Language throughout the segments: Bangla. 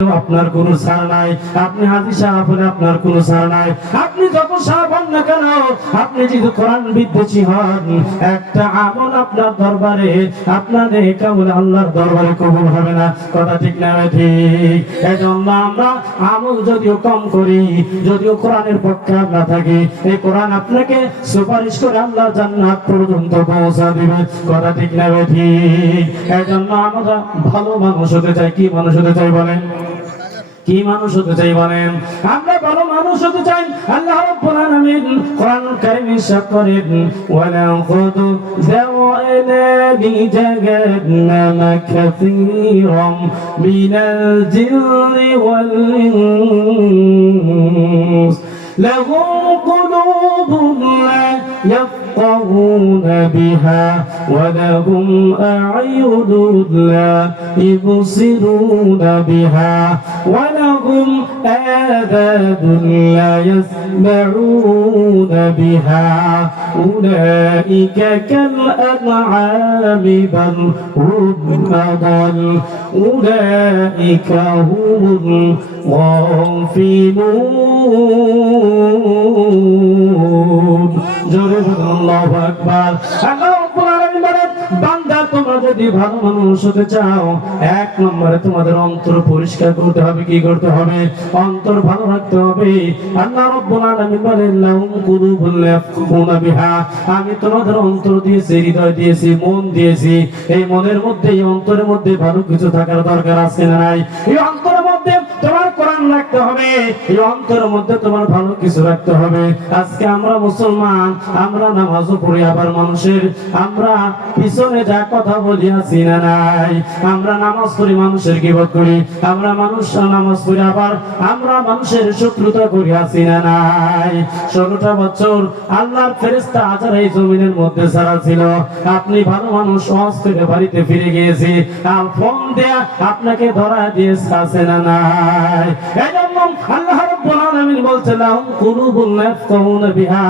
আপনার কোনো ছাড় নাই, আপনি হাজী সাহেব হলে আপনার কোনো ছাড় নাই, আপনি যত সাহেব হন না কেন, আপনি যদি কোরআন বিদ্বেষী হন, একটা আমল আপনার দরবারে আপনাদের কেমন আল্লাহর দরবারে কবুল হবে না। কথা ঠিক না ঠিক? এই জন্য আমরা আমল যদিও কম করি, যদিও কোরআনের পক্ষে আমরা থাকি, এই কোরআন আপনাকে সুপারিশ করে আল্লাহর জান্নাত পর্যন্ত পৌঁছা দিবে। কথা ঠিক না ঠিক? এই জন্য আমরা ভালো মানুষ হতে চাই। কি মানুষ হতে চাই বলেন? কি মানুষ হতে চাই বলেন? আমরা ভালো মানুষ হতে চাই। আল্লাহ রাব্বুল আলামিন কোরআনুল কারীমে ইরশাদ করেন, ওয়ালাকাদ যাওয়ানা লিজাহান্নামা কাসীরাম মিনাল জিন্নি ওয়াল ইনস লাহুম কুলুবুন লা يفقهون بها ولهم أعين لا يبصرون بها ولهم آذان لا يسمعون بها أولئك كالأنعام بل هم أضل أولئك هم الغافلون. আল্লাহু আকবার। আল্লাহ রাব্বুল আলামিন বলেন, বান্দা তোমরা যদি ভালো মানুষ হতে চাও, এক নম্বরে তোমাদের অন্তর পরিষ্কার করতে হবে। কি করতে হবে? অন্তর ভালো রাখতে হবে। আল্লাহ রাব্বুল আলামিন বলেন, লাহুম কুলুবুন ইয়াফকাহুনা বিহা, আমি তোমাদের অন্তর দিয়েছি, হৃদয় দিয়েছি, মন দিয়েছি। এই মনের মধ্যে, এই অন্তরের মধ্যে ভালো কিছু থাকার দরকার আছে না নাই? এই অন্তরের মধ্যে তোমার কোরআন রাখতে হবে, এই অন্তরের মধ্যে তোমার ভালো কিছু রাখতে হবে। আজকে আমরা মুসলমান, আমরা নামাজও পড়ি, আবার মানুষের আমরা পিছনে যা কথা বলি আছি না নাই? আমরা নামাজ পড়ি, মানুষের গীবত করি, আমরা মানুষ নামাজ পড়ি, আবার আমরা মানুষের শত্রুতা করি আছি না নাই? 16টা বছর আল্লাহর ফেরেশতা আজার এই জমিনের মধ্যে ছাড়া ছিল। আপনি ভালো মানুষ, ওয়াজ থেকে বাড়িতে ফিরে গিয়েছি, আর ফোন দেয়া আপনাকে ধরা দিয়েছে আছে না নাই? এই জন্য আল্লাহ রাব্বুল আলামিন বলছেন, লাহুম কুলুবুন ইয়াফকাহুনা বিহা,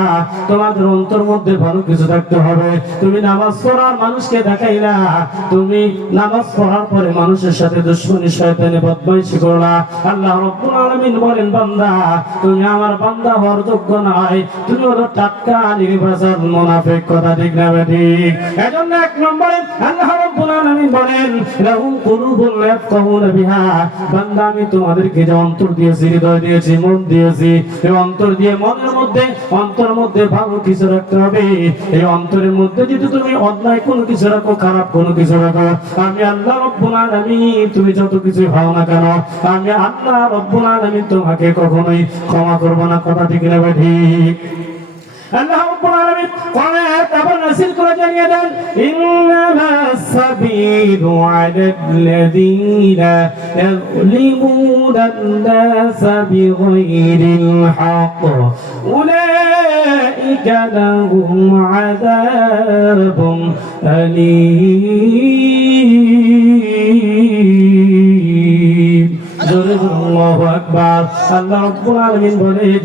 তোমাদের অন্তর মধ্যে ভালো কিছু থাকতে হবে। তুমি নামাজ পড়ার মানুষকে দেখাইলা, তুমি নামাজ পড়ার পরে মানুষের সাথে দুশমনি, শয়তানি, বদমাইশি করলা। আল্লাহ রাব্বুল আলামিন বলেন, বান্দা তুমি আমার বান্দা হওয়ার যোগ্য নয়, তুমি হলো টাটকা নির্বাচন মুনাফিক। কথা ঠিক না ঠিক? এজন্য এক নম্বরে আল্লাহ রাব্বুল আলামিন বলেন, লাহুম কুলুবুন ইয়াফকাহুনা বিহা, বান্দা আমি তোমাদেরকে যে অন্তর দিয়েছি, হৃদয় দিয়েছি, মন দিয়েছি, এই অন্তর দিয়ে মনের মধ্যে, অন্তরের মধ্যে ভালো কিছু রাখতে হবে। এই অন্তরের মধ্যে যদি তুমি অন্যায় কোনো কিছু রাখো, খারাপ কোনো কিছু রাখো, আমি আল্লাহ রাব্বুল আলামিন, তুমি যত কিছু হও না কেন, আমি আল্লাহ রাব্বুল আলামিন তোমাকে কখনোই ক্ষমা করব না। কথা ঠিক না ঠিক? আল্লাহ রাব্বুল আলামিন কোরআনে আবার নাযিল করে জানিয়ে দেন, ইন্নামাস সাবিলু আলাল্লাযীনা ইয়াযলিমুনা আন-নাসা বিগাইরিল হক উলাইকা লাহুম আযাবুন আলীম। আল্লাহু আকবার। আল্লাহ রাব্বুল আলামিন বলেন,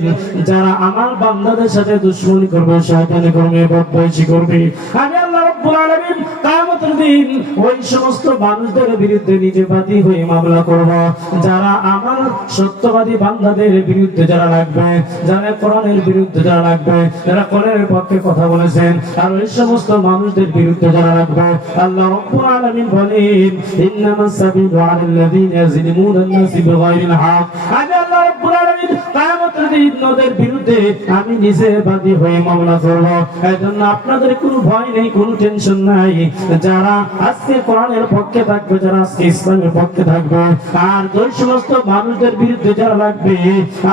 যারা আমার বান্দাদের সাথে দুশমনি করবে, শয়তানি করবে, বদমাইশি করবে, আমি আল্লাহ রাব্বুল আলামিন কিয়ামতের দিন ওই সমস্ত মানুষদের বিরুদ্ধে নিজে বাদী হয়ে মামলা করব। যারা আমার সত্যবাদী বান্দাদের বিরুদ্ধে যারা লাগবে, যারা কোরআনের বিরুদ্ধে যারা লাগবে, যারা কোরআনের পক্ষে কথা বলেছেন, আর ওই সমস্ত মানুষদের বিরুদ্ধে যারা লাগবে, আল্লাহ রাব্বুল আলামিন বলেন, ইন্নামাস সাবিলু আলাল্লাযীনা ইয়াযলিমুনা আন-নাসা বিগাইরিল হক, আমি আল্লাহ রাব্বুল আলামিন কিয়ামতের দিন ওদের বিরুদ্ধে আমি নিজে বাদী হয়ে মামলা করব। এজন্য আপনাদের কোনো ভয় নেই, কোনো টেনশন নাই। যারা আজকে কোরআনের পক্ষে থাকবে, যারা আজকে ইসলামের পক্ষে থাকবে, আর ওই সমস্ত মানুষদের বিরুদ্ধে যারা লাগবে,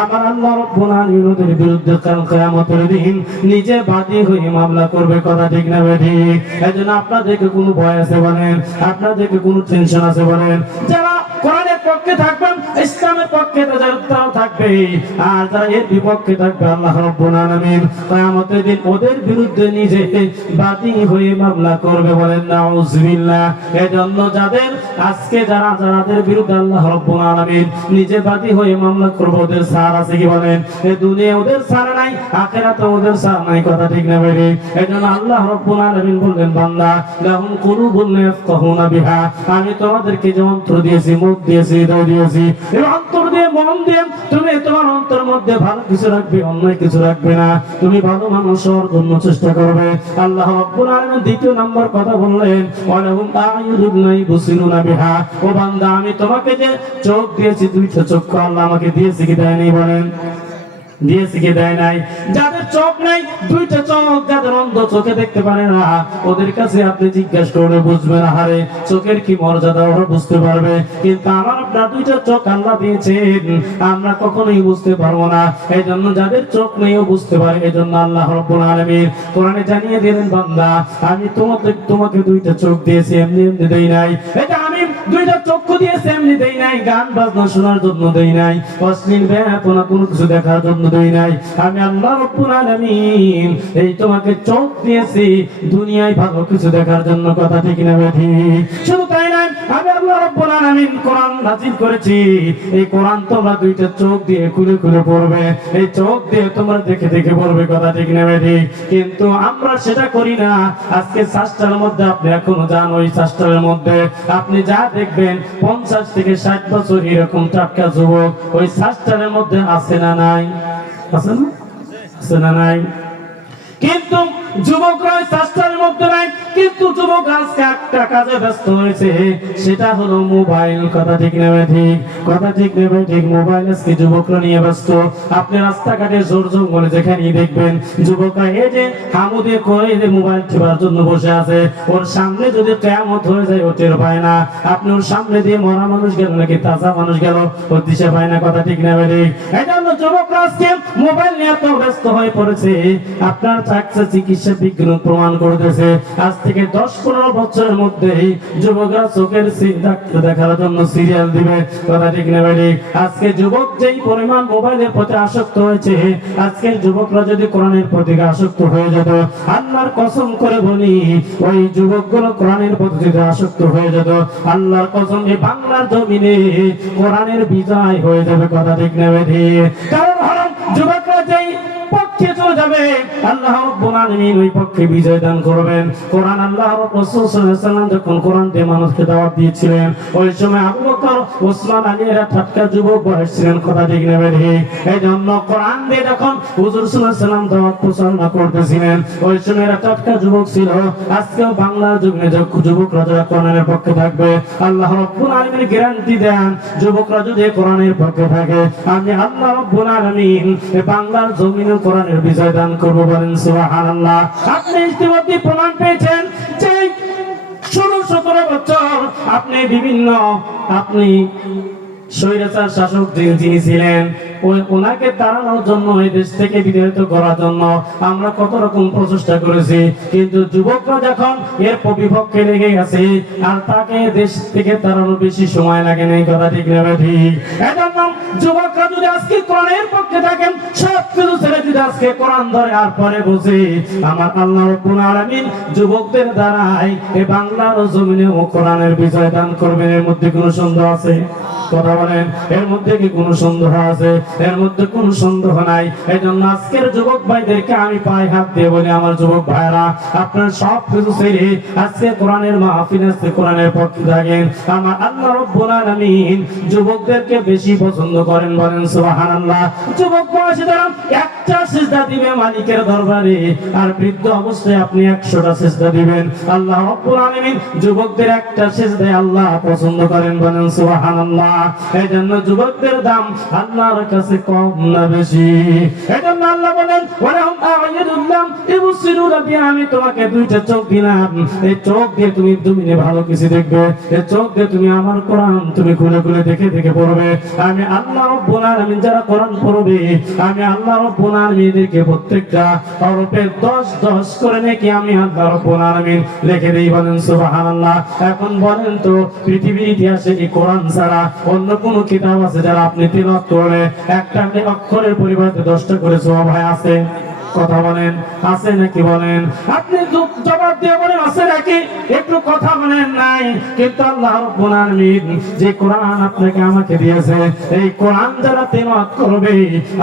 আমার আল্লাহ রাব্বুল আলামিন ওদের বিরুদ্ধে কাল কিয়ামতের দিন নিজে বাদী হয়ে মামলা করবে। কথা ঠিক না ঠিক? এজন্য আপনাদেরকে কোনো ভয় আছে বলেন? আপনাদেরকে কোনো টেনশন আছে বলেন? যারা কোরআনের পক্ষে থাকবেন, ইসলামের পক্ষে যারা থাকবে, আর যারা এর বিপক্ষে থাকবে, আল্লাহ রাব্বুল আলামিন কিয়ামতের দিন ওদের বিরুদ্ধে নিজে বাদী হয়ে মামলা করবে। বলেন নাউযুবিল্লাহ। এজন্য যাদের আজকে যাদের বিরুদ্ধে আল্লাহ রাব্বুল আলামিন নিজে বাদী হয়ে মামলা করবে, ওদের ছাড় আছে কি বলেন? এই দুনিয়া ওদের ছাড় নাই, আখিরাতে ওদের ছাড় নাই। কথা ঠিক না বেরে? এজন্য আল্লাহ রাব্বুল আলামিন বললেন, বান্দা লাহুম কুলুবুন ইয়াফকাহুনা বিহা, আমি তোমাদেরকে যে অন্তর দিয়েছি, মুখ দিয়েছি, হৃদয় দিয়েছি, এই অন্তর দিয়ে মন দিয়ে তুমি তোমার অন্তরের মধ্যে ভালো কিছু রাখবে, অন্যায় কিছু রাখবে না, তুমি ভালো মানুষ হওয়ার জন্য চেষ্টা করবে। আল্লাহ রাব্বুল আলামিন দ্বিতীয় নম্বর কথা বললেন, ওয়ালাহুম আ'য়ুনুন লা ইবসিরুনা বিহা, ও বান্দা আমি তোমাকে যে চোখ দিয়েছি, দুইটা চক্ষু আল্লাহ আমাকে দিয়েছে কি দেয়নি বলেন? দিয়েছে কি দেয় নাই? যাদের চোখ নাই, দুইটা চোখ, যাদের অন্ধ, চোখে দেখতে পারে না, ওদের কাছে আপনি জিজ্ঞাসা করে বুঝবেন, আরে চোখের কি মর্যাদা, ওরা বুঝতে পারবে। কিন্তু আমার আপনার দুইটা চোখ আল্লাহ দিয়েছেন, আমরা কখনোই বুঝতে পারবো না। এই জন্য যাদের চোখ নেই ও বুঝতে পারে, এই জন্য আল্লাহ রাব্বুল আলামিন কোরআনে জানিয়ে দিলেন, বান্দা আমি তোমাকে দুইটা চোখ দিয়েছি, এমনি এমনি দেই নাই। এটা আমি দুইটা চক্ষু দিয়েছি, এমনি দেই নাই। গান বাজনা শোনার জন্য দেই নাই, অশ্লীল বেহায়াপনা কোনো কিছু দেখার জন্য দেই নাই। আমি আল্লাহ রাব্বুল আলামিন এই তোমাকে চোখ দিয়েছি দুনিয়ায় ভালো কিছু দেখার জন্য। কথা ঠিক না ঠিক? শুধু তাই না, আমি আল্লাহ রাব্বুল আলামিন কোরআন নাযিল করেছি, এই কোরআন তোমরা দুইটা চোখ দিয়ে খুলে খুলে পড়বে, এই চোখ দিয়ে তোমরা দেখে দেখে পড়বে। কথা ঠিক না ঠিক? কিন্তু আমরা সেটা করি না। আজকে শাস্ত্রের মধ্যে আপনি এখনো যান, ওই শাস্ত্রের মধ্যে আপনি যা দেখবেন 50 থেকে 60 বছর এরকম টাটকা যুবক ওই শাস্ত্রের মধ্যে আছে না নাই? আছে না? আছে না নাই? কিন্তু যুবকরা শাস্ত্রের মধ্যে নাই, কিন্তু যুবক আজকে একটা কাজে ব্যস্ত হয়েছে, সেটা হলো মোবাইল। কথা ঠিক নেবে ঠিক? কথা ঠিক নেবে ঠিক? মোবাইল আজকে যুবকরা নিয়ে ব্যস্ত। আপনি রাস্তাঘাটে জোর জঙ্গলে যেখানেই দেখবেন যুবকরা এই যে হামুদে করে যে মোবাইল টিপার জন্য বসে আছে, ওর সামনে যদি কিয়ামত হয়ে যায় ও টের পায় না। আপনি ওর সামনে দিয়ে মরা মানুষ গেল নাকি তাজা মানুষ গেল ও দিশে পায় না। কথা ঠিক নেবে ঠিক? এই জন্য যুবকরা আজকে মোবাইল নিয়ে এত ব্যস্ত হয়ে পড়েছে। আপনার চাকসা চিকিৎসা বিজ্ঞান প্রমাণ করতেছে, আজ থেকে 10-15 বছরের মধ্যে যুবকরা চোখের ডাক্তার দেখার জন্য সিরিয়াল দিবে। কথা ঠিক না ভাই? আজকে যুবক যেই পরিমাণ মোবাইলের প্রতি আসক্ত হয়েছে, আজকের যুবকরা যদি কোরআনের প্রতি আসক্ত হয়ে যেত, আল্লাহর কসম করে বলি ওই যুবকগুলো কোরআনের প্রতি আসক্ত হয়ে যেত, আল্লাহর কসম এই বাংলার জমিনে কোরআনের বিজয় হয়ে যাবে। কথা ঠিক না ভাই? কারণ হলো যুবকরা যেই পক্ষে চলে যাবে, আল্লাহ রাব্বুল আলামিন ওই পক্ষে বিজয় দান করবেন। কোরআন আল্লাহ রাসূল সাল্লাল্লাহু আলাইহি ওয়াসাল্লাম যখন কোরআন দিয়ে মানুষকে দাওয়াত দিয়েছিলেন, ওই সময় আবু বকর, ওসমান, আলী এরা টাটকা যুবক বয়স ছিলেন। কথা ঠিক না ভাই? এই জন্য কোরআন দিয়ে যখন হুজুর সাল্লাল্লাহু আলাইহি ওয়াসাল্লাম দাওয়াত প্রচারণা করতেছিলেন, ওই সময় এরা টাটকা যুবক ছিল। আজকেও বাংলার যুগে যুবকরা যারা কোরআনের পক্ষে থাকবে, আল্লাহ রাব্বুল আলামিন গ্যারান্টি দেন, যুবকরা যদি কোরআনের পক্ষে থাকে, আমি আল্লাহ রাব্বুল আলামিন এই বাংলার জমিনে কোরআনের বিজয় দান করব। বলেন সুবহানাল্লাহ। আপনি ইতিমধ্যে প্রমাণ পেয়েছেন যে 16-17 বছর আপনি স্বৈরাচার শাসক যিনি ছিলেন, ওনাকে তাড়ানোর জন্য, এই দেশ থেকে বিতাড়িত করার জন্য আমরা কত রকম প্রচেষ্টা করেছি, কিন্তু যুবকরা যখন এর বিপক্ষে লেগে গেছে, আর তাকে দেশ থেকে তাড়ানো বেশি সময় লাগে নাই। কথা ঠিক না ঠিক? এজন্য যুবকরা যদি আজকে কোরআনের পক্ষে থাকেন, সব কিছু ছেড়ে যদি আজকে কোরআন ধরে আর পরে বসে, আমার আল্লাহ রাব্বুল আলামিন যুবকদের দ্বারাই এই বাংলার জমিনে ও কোরআনের বিজয় দান করবেন। এর মধ্যে কোনো সন্দেহ আছে? কথা বলেন, এর মধ্যে কি কোনো সন্দেহ আছে? এর মধ্যে কোনো সন্দেহ নাই। এই জন্য আজকের যুবক ভাইদেরকে আমি পায়ে হাত দিয়ে বলি, আমার যুবক ভাইরা, আপনার সব কিছু ছেড়ে আজকে কোরআনের মাহফিল, আজকে কোরআনের পক্ষে থাকেন। আমার আল্লাহ রাব্বুল আলামিন যুবকদেরকে বেশি পছন্দ করেন। বলেন সুবহানাল্লাহ। যুবক বয়সে যারা একটা সিজদা দিবে মালিকের দরবারে, আর বৃদ্ধ অবস্থায় আপনি 100টা সিজদা দিবেন। আল্লাহ রাব্বুল আলামিন যুবকদের একটা সিজদায় আল্লাহ পছন্দ করেন। বলেন সুবহানাল্লাহ। এই জন্য যুবকদের দাম আল্লাহর কাছে কম না বেশি? এই জন্য আল্লাহ বলেন, ওয়ালাহুম আ'য়ুনুন লা ইবসিরুনা বিহা, আমি তোমাকে দুইটা চোখ দিলাম, এই চোখ দিয়ে তুমি জমিনে ভালো কিছু দেখবে, এই চোখ দিয়ে তুমি আমার কোরআন তুমি খুলে খুলে দেখে দেখে পড়বে। আমি আল্লাহ রাব্বুল আলামিন যারা কোরআন পড়বে, আমি আল্লাহ রাব্বুল আলামিনকে প্রত্যেকটা হরফে 10 করে নাকি আমি আল্লাহ রাব্বুল আলামিন লিখে দেই। বলেন সুবহানাল্লাহ। এখন বলেন তো, পৃথিবীর ইতিহাসে এই কোরআন ছাড়া অন্য কোন কিতাব আছে যারা আপনি তিলাওয়াত করলে একটা অক্ষরের পরিবর্তে 10টা করে সওয়াব হয়? আছে? কথা বলেন, আছে নাকি? বলেন। আপনি জবাব দিয়ে বলেন আছে নাকি? একটু কথা বলেন নাই। কিন্তু আল্লাহ রাব্বুল আলামিন যে কোরআন আপনাকে আমাকে দিয়েছে, এই কোরআন যারা তেলাওয়াত করবে,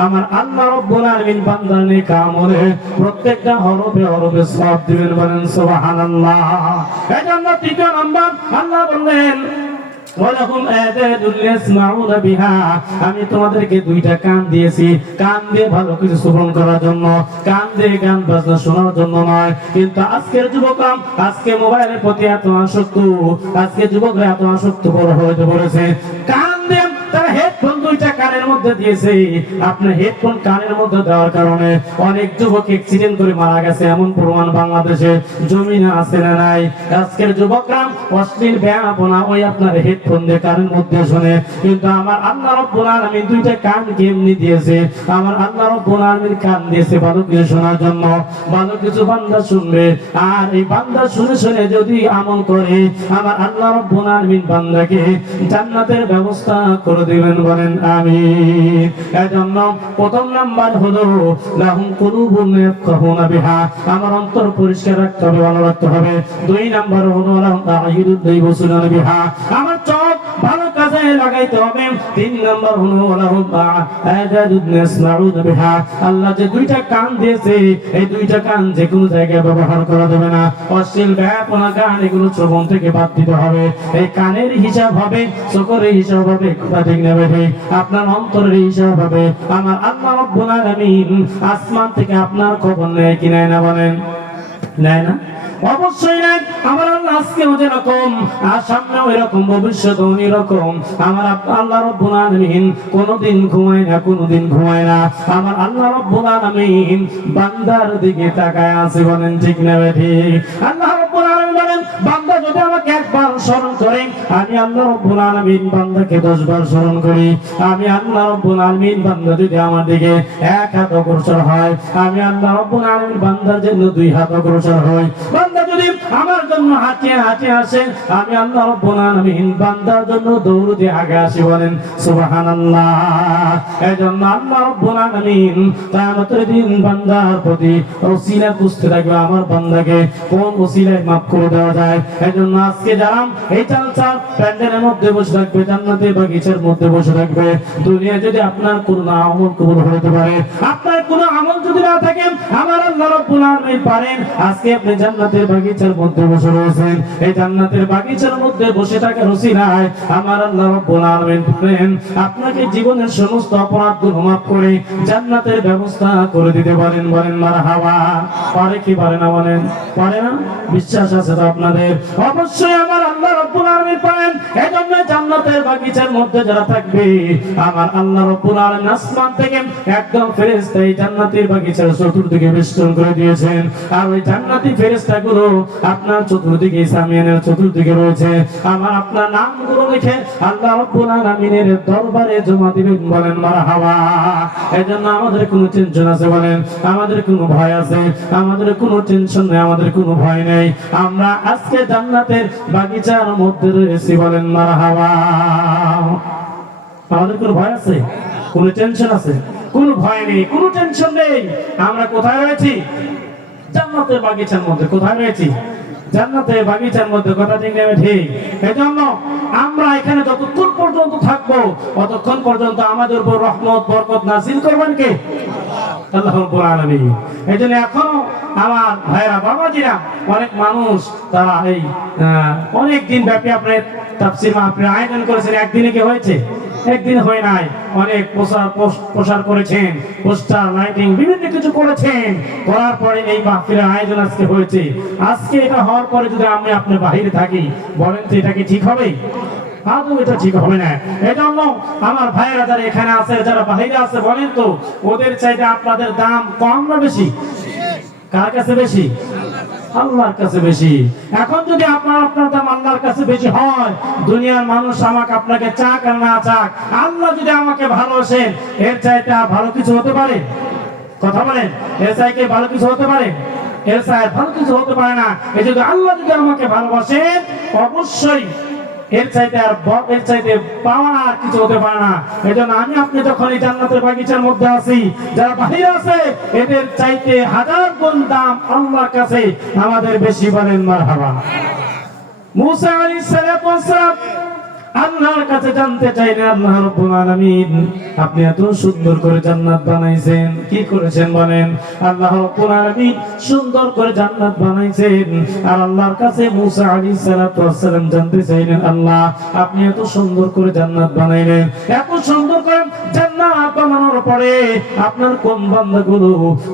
আমার আল্লাহ রাব্বুল আলামিন বান্দার নেক আমলে প্রত্যেকটা হরফে হরফে সওয়াব দিবেন। বলেন সুবহানাল্লাহ। এজন্য তৃতীয় নাম্বার আল্লাহ বললেন, ওয়ালাহুম আযানুন ইয়াসমাউনা বিহা, আমি তোমাদেরকে দুইটা কান দিয়েছি, কান দিয়ে ভালো কিছু শ্রবণ করার জন্য, কান দিয়ে গান বাজনা শোনার জন্য নয়। কিন্তু আজকের যুবকরা আজকে মোবাইলের প্রতি এত আসক্ত, আজকে যুবকরা এত আসক্ত হয়ে পড়েছে, কান দিয়ে তারা হেডফোন দুইটা কানের মধ্যে দিয়েছে। আপনার হেডফোন কানের মধ্যে দেওয়ার কারণে অনেক যুবক অ্যাক্সিডেন্ট করে মারা গেছে, এমন প্রমাণ বাংলাদেশে জমিনে আছে না নাই? আজকের যুবকরা অশ্লীল ব্যাপনা ওই আপনার হেডফোন দিয়ে কানের মধ্যে শুনে। কিন্তু আমার আল্লাহ রাব্বুল আলামিন দুইটা কান এমনি দিয়েছে, আমার আল্লাহ রাব্বুল আলামিন কান দিয়েছে ভালো কিছু শোনার জন্য, ভালো কিছু বান্দা শুনবে। আর এই বান্দা শুনে শুনে যদি আমল করে, আমার আল্লাহ রাব্বুল আলামিন বান্দাকে জান্নাতের ব্যবস্থা করে দিবেন, বলেন আমিন। এজন্য প্রথম নাম্বার হলো লাহুম কুলুবুন ইয়াফকাহুনা বিহা, আমার অন্তর পরিষ্কার রাখতে হবে, ভালো রাখতে হবে। দুই নাম্বার হলো লাহুম আ'ইনুন ইয়াবসুরুনা বিহা, আমার চোখ ভালো কাজে লাগাইতে হবে। তিন নাম্বার হলো লাহুম আযানুন ইয়াসমাউনা বিহা, আল্লাহ যে দুইটা কান দিয়েছে, এই দুইটা কান যে কোনো জায়গায় ব্যবহার করা যাবে না। অশ্লীল ব্যাপনা গান এগুলো শ্রবণ থেকে বাদ দিতে হবে। এই কানের হিসাব হবে, চোখের হিসাব হবে, ঠিক না ভাই? আপনার অন্তরের হিসাব হবে। আমার আল্লাহ রাব্বুল আলামিন আসমান থেকে আপনার খবর নেয় কি নেয় না, বলেন? নেয় না? অবশ্যই নেয়। আমার আল্লাহ আজকেও যেরকম আর সামনেও এরকম, ভবিষ্যতেও এরকম। আমার আল্লাহ রাব্বুল আলামিন কোনোদিন ঘুমায় না, কোনোদিন ঘুমায় না। আমার আল্লাহ রাব্বুল আলামিন বান্দার দিকে তাকায় আছে, বলেন ঠিক না ভাই? আল্লাহ রাব্বুল আলামিন বলেন, বান্দা যদি আমাকে একবার স্মরণ করে, আমি আল্লাহ রাব্বুল আলামিন বান্দাকে 10 বার স্মরণ করি। আমি আল্লাহ রাব্বুল আলামিন বান্দা যদি আমার দিকে 1 হাত অগ্রসর হয়, আমি আল্লাহ রাব্বুল আলামিন বান্দার জন্য 2 হাত অগ্রসর হই। বান্দা যদি আমার জন্য হাঁটিয়ে হাঁটিয়ে আসে, আমি আল্লাহ রাব্বুল আলামিন বান্দার জন্য দৌড় দিয়ে আগে আসি, বলেন সুবহানাল্লাহ। এজন্য আল্লাহ রাব্বুল আলামিন কিয়ামতের দিন বান্দার প্রতি ওসিলা খুঁজতে থাকবে, আমার বান্দাকে কোন ওসিলায় মাফ করে দেওয়া যায়। এজন্য আজকে যারা এই চালচাল প্যান্ডেলের মধ্যে বসে থাকবে, জান্নাতের বাগিচার মধ্যে বসে থাকবে, দুনিয়া যদি আপনার কোনো আমল কবুল হতে পারে, আপনার কোনো আমল যদি না থাকে, আমার আল্লাহ রাব্বুল আলামিন পারেন আজকে আপনি জান্নাতের বাগিচার মধ্যে বসে রয়েছেন। এই জান্নাতের বাগিচার মধ্যে বসে থাকার ওসিলায় আমার আল্লাহ রাব্বুল আলামিন পারেন আপনাকে জীবনের সমস্ত অপরাধগুলো মাফ করে জান্নাতের ব্যবস্থা করে দিতে পারেন, বলেন মারহাবা। পারে কি পারে না, বলেন? পারে না? বিশ্বাস আছে তো আপনাদের? অবশ্যই আমার আল্লাহ রাব্বুল আলামিন পারেন। এজন্য জান্নাতের বাগিচার মধ্যে যারা থাকবে, আমার আল্লাহ রাব্বুল আলামিন আসমান থেকে একদম ফেরেশতা এই জান্নাতের বাগিচার চতুর্দিকে বেষ্টন করে দিয়েছেন। আর ওই জান্নাতি ফেরেশতাগুলো আপনার চতুর্দিকে, সামিয়ানের চতুর্দিকে রয়েছে। আমার আপনার নামগুলো লিখে আল্লাহ রাব্বুল আলামিনের দরবারে জমা দিবেন, বলেন মারহাবা। এজন্য আমাদের কোনো টেনশন আছে, বলেন? আমাদের কোনো ভয় আছে? আমাদের কোনো টেনশন নেই, আমাদের কোনো ভয় নেই। আমরা আজকে জান্নাতের বাগিচার মধ্যে রয়েছি, বলেন মারহাবা। আমাদের কোনো ভয় আছে? কোনো টেনশন আছে? কোনো ভয় নেই, কোনো টেনশন নেই। আমরা কোথায় রয়েছি? জান্নাতের বাগিচার মধ্যে। কোথায় রয়েছি? জান্নাতের বাগিচার মধ্যে। কথা ঠিক নেবে ঠিক? এজন্য আমরা এখানে যতক্ষণ পর্যন্ত থাকবো, ততক্ষণ পর্যন্ত আমাদের উপর রহমত বরকত নাযিল করবেন কে? আল্লাহ রাব্বুল আলামিন। এজন্য এখনো আমার ভাইরা বাবাজিরা, অনেক মানুষ তারা এই অনেক দিন ব্যাপী আপনার তাফসীর মাহফিল আয়োজন করেছেন। একদিনে কি হয়েছে? একদিন হয় নাই। অনেক প্রচার করেছেন, পোস্টার লাইটিং বিভিন্ন কিছু করেছেন, করার পরে এই মাহফিলের আয়োজন আজকে হয়েছে। আজকে এটা হওয়ার পরে যদি আমি আপনি বাহিরে থাকি, বলেন তো এটা কি ঠিক হবে? আদৌ এটা ঠিক হবে না। এজন্য আমার ভাইয়েরা যারা এখানে আছে, যারা বাহিরে আছে, বলেন তো ওদের চাইতে আপনাদের দাম কম না বেশি? কার কাছে বেশি? আল্লাহর কাছে বেশি। এখন যদি আপনার দাম আল্লাহর কাছে বেশি হয়, দুনিয়ার মানুষ আমাকে আপনাকে চাক আর না চাক, আল্লাহ যদি আমাকে ভালোবাসেন, এর চাইতে ভালো কিছু হতে পারে? কথা বলেন, এর চাইতে ভালো কিছু হতে পারে? এর চাইতে ভালো কিছু হতে পারে না। এই যদি আল্লাহ যদি আমাকে ভালোবাসেন, অবশ্যই এর চাইতে পাওয়া আর কিছু হতে পারে না। এজন্য আমি আপনি যখন এই জান্নাতের বাগিচার মধ্যে আছি, যারা বাহিরে আছে এদের চাইতে 1000 গুণ দাম আল্লাহর কাছে আমাদের বেশি, বলেন মারহাবা। মুসা আলাইহিস সালাতু ওয়াস সালাম আল্লাহর কাছে জানতে চাইলেন, আল্লাহ রাব্বুল আলামিন আপনি এত সুন্দর করে জান্নাত বানাইছেন, কি করেছেন বলেন? আল্লাহ রাব্বুল আলামিন সুন্দর করে জান্নাত বানাইছেন। আর আল্লাহর কাছে মুসা আলাইহিস সালাতু ওয়াস সালাম জানতে চাইলেন, আল্লাহ আপনি এত সুন্দর করে জান্নাত বানাইলেন, এত সুন্দর করে জান্নাত বানানোর পরে আপনার কোন বান্দাগুলো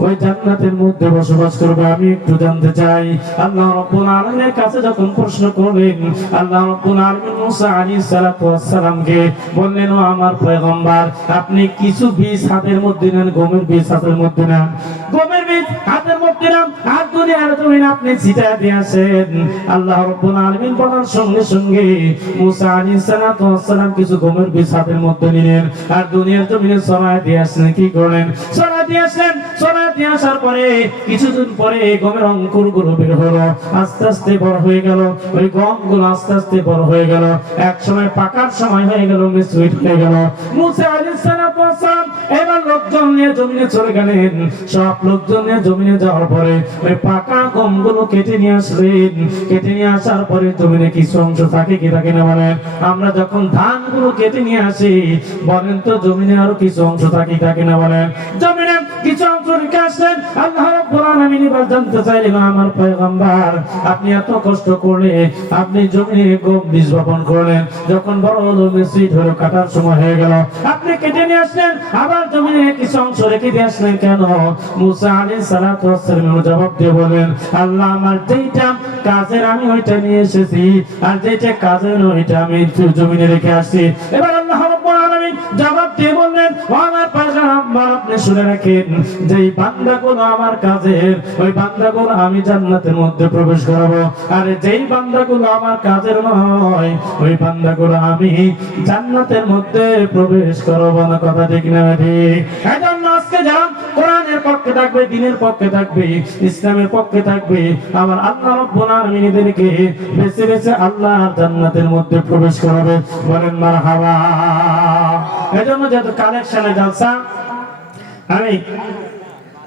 ওই জান্নাতের মধ্যে বসবাস করবে আমি একটু জানতে চাই। আল্লাহ রাব্বুল আলামিনের কাছে যখন প্রশ্ন করলেন, আল্লাহ রাব্বুল আলামিন মুসা আলাইহিস সালাতু ওয়াস সালামকে বললেন, ও আমার পয়গম্বর, আপনি কিছু বীজ হাতের মধ্যে নেন, গমের বীজ হাতের মধ্যে নেন, গমের বীজ হাতের মধ্যে নেন, আর দুনিয়ার জমিনে আপনি ছিটায় দিয়ে আসেন। আল্লাহ রাব্বুল আলামিন বলার সঙ্গে সঙ্গে মুসা আলাইহিস সালাতু ওয়াস সালাম কিছু গমের বীজ হাতের মধ্যে নিলেন, আর দুনিয়ার জমিনে ছড়ায় দিয়ে আসলেন। কি করলেন? ছড়ায় দিয়ে আসলেন। ছড়ায় দিয়ে আসার পরে কিছুদিন পরে গমের অঙ্কুরগুলো বের হলো, আস্তে আস্তে বড় হয়ে গেল। ওই গমগুলো আস্তে আস্তে বড় হয়ে গেল, এক সময় পাকার সময় হয়ে গেল, মিসুইট হয়ে গেল। মুসা আলাইহিস সালাতু ওয়াস সালাম এবার লোকজন নিয়ে জমিনে চলে গেলেন। সব লোকজন নিয়ে জমিনে যাওয়ার পরে ওই পাকা গমগুলো কেটে নিয়ে আসলেন। কেটে নিয়ে আসার পরে জমিনে কিছু অংশ থাকে কি থাকে না বলেন? আমরা যখন ধানগুলো কেটে নিয়ে আসি বলেন তো জমিনে আরো কিছু অংশ থাকে থাকে না বলেন? জমিনে কিছু অংশ রেখে আসলেন। আল্লাহ রাব্বুল আলামিন এবার জানতে চাইলেন, আমার পয়গম্বর আপনি এত কষ্ট করলে আপনি জমিনে গম বীজ বপন করলেন, যখন বড় হলো মিসুইট হলো, কাটার সময় হয়ে গেল, আপনি কেটে নিয়ে আসলেন, আবার জমিনে কিছু অংশ রেখে দিয়ে আসলেন কেন? মুসা আলাইহিস সালাতু ওয়াস সালাম জবাব দিয়ে বলেন, আল্লাহ আমার যেইটা কাজের আমি ওইটা নিয়ে এসেছি, আর যেটা কাজের নয় ওইটা আমি জমিনে রেখে আসছি। এবার আল্লাহ রাব্বুল আলামিন জবাব দিয়ে বললেন, ও আমার পয়গম্বর আপনি শুনে রাখেন, যেই বান্দাগুলো আমার কাজের ওই বান্দাগুলো আমি জান্নাতের মধ্যে প্রবেশ করাবো, আর যেই বান্দাগুলো আমার কাজের নয় ওই বান্দাগুলো আমি জান্নাতের মধ্যে প্রবেশ করাবো না। কথা ঠিক না ঠিক? এজন্য আজকে যারা কোরআনের পক্ষে থাকবে, দ্বীনের পক্ষে থাকবে, ইসলামের পক্ষে থাকবে, আমার আল্লাহ রাব্বুল আলামিন এদেরকে বেছে বেছে আল্লাহর জান্নাতের মধ্যে প্রবেশ করাবে। বলেন মারহাবা। এজন্য যেহেতু কালেকশনে জালসা, আমি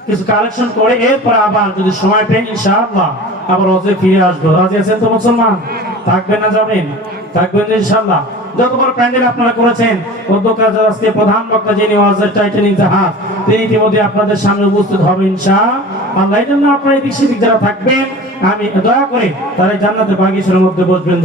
কিছু কালেকশন করে এরপর আবার যদি সময় পাই ইনশাআল্লাহ আবার ওজে ফিরে আসবো। রাজি আছেন তো মুসলমান? থাকবেন না যাবেন? থাকবেন ইনশাআল্লাহ। যত বড় প্যান্ডেল আপনারা করেছেন, অধ্যক্ষ আজকে প্রধান বক্তা যিনি ওয়াজের টাইটেনিং জাহাজ, তিনি ইতিমধ্যে আপনাদের সামনে উপস্থিত হবে ইনশাআল্লাহ। এই জন্য আপনারা এদিক সেদিক যারা থাকবেন, আমি দয়া করে তারা জান্নাতের বাগিচার মধ্যে বসবেন।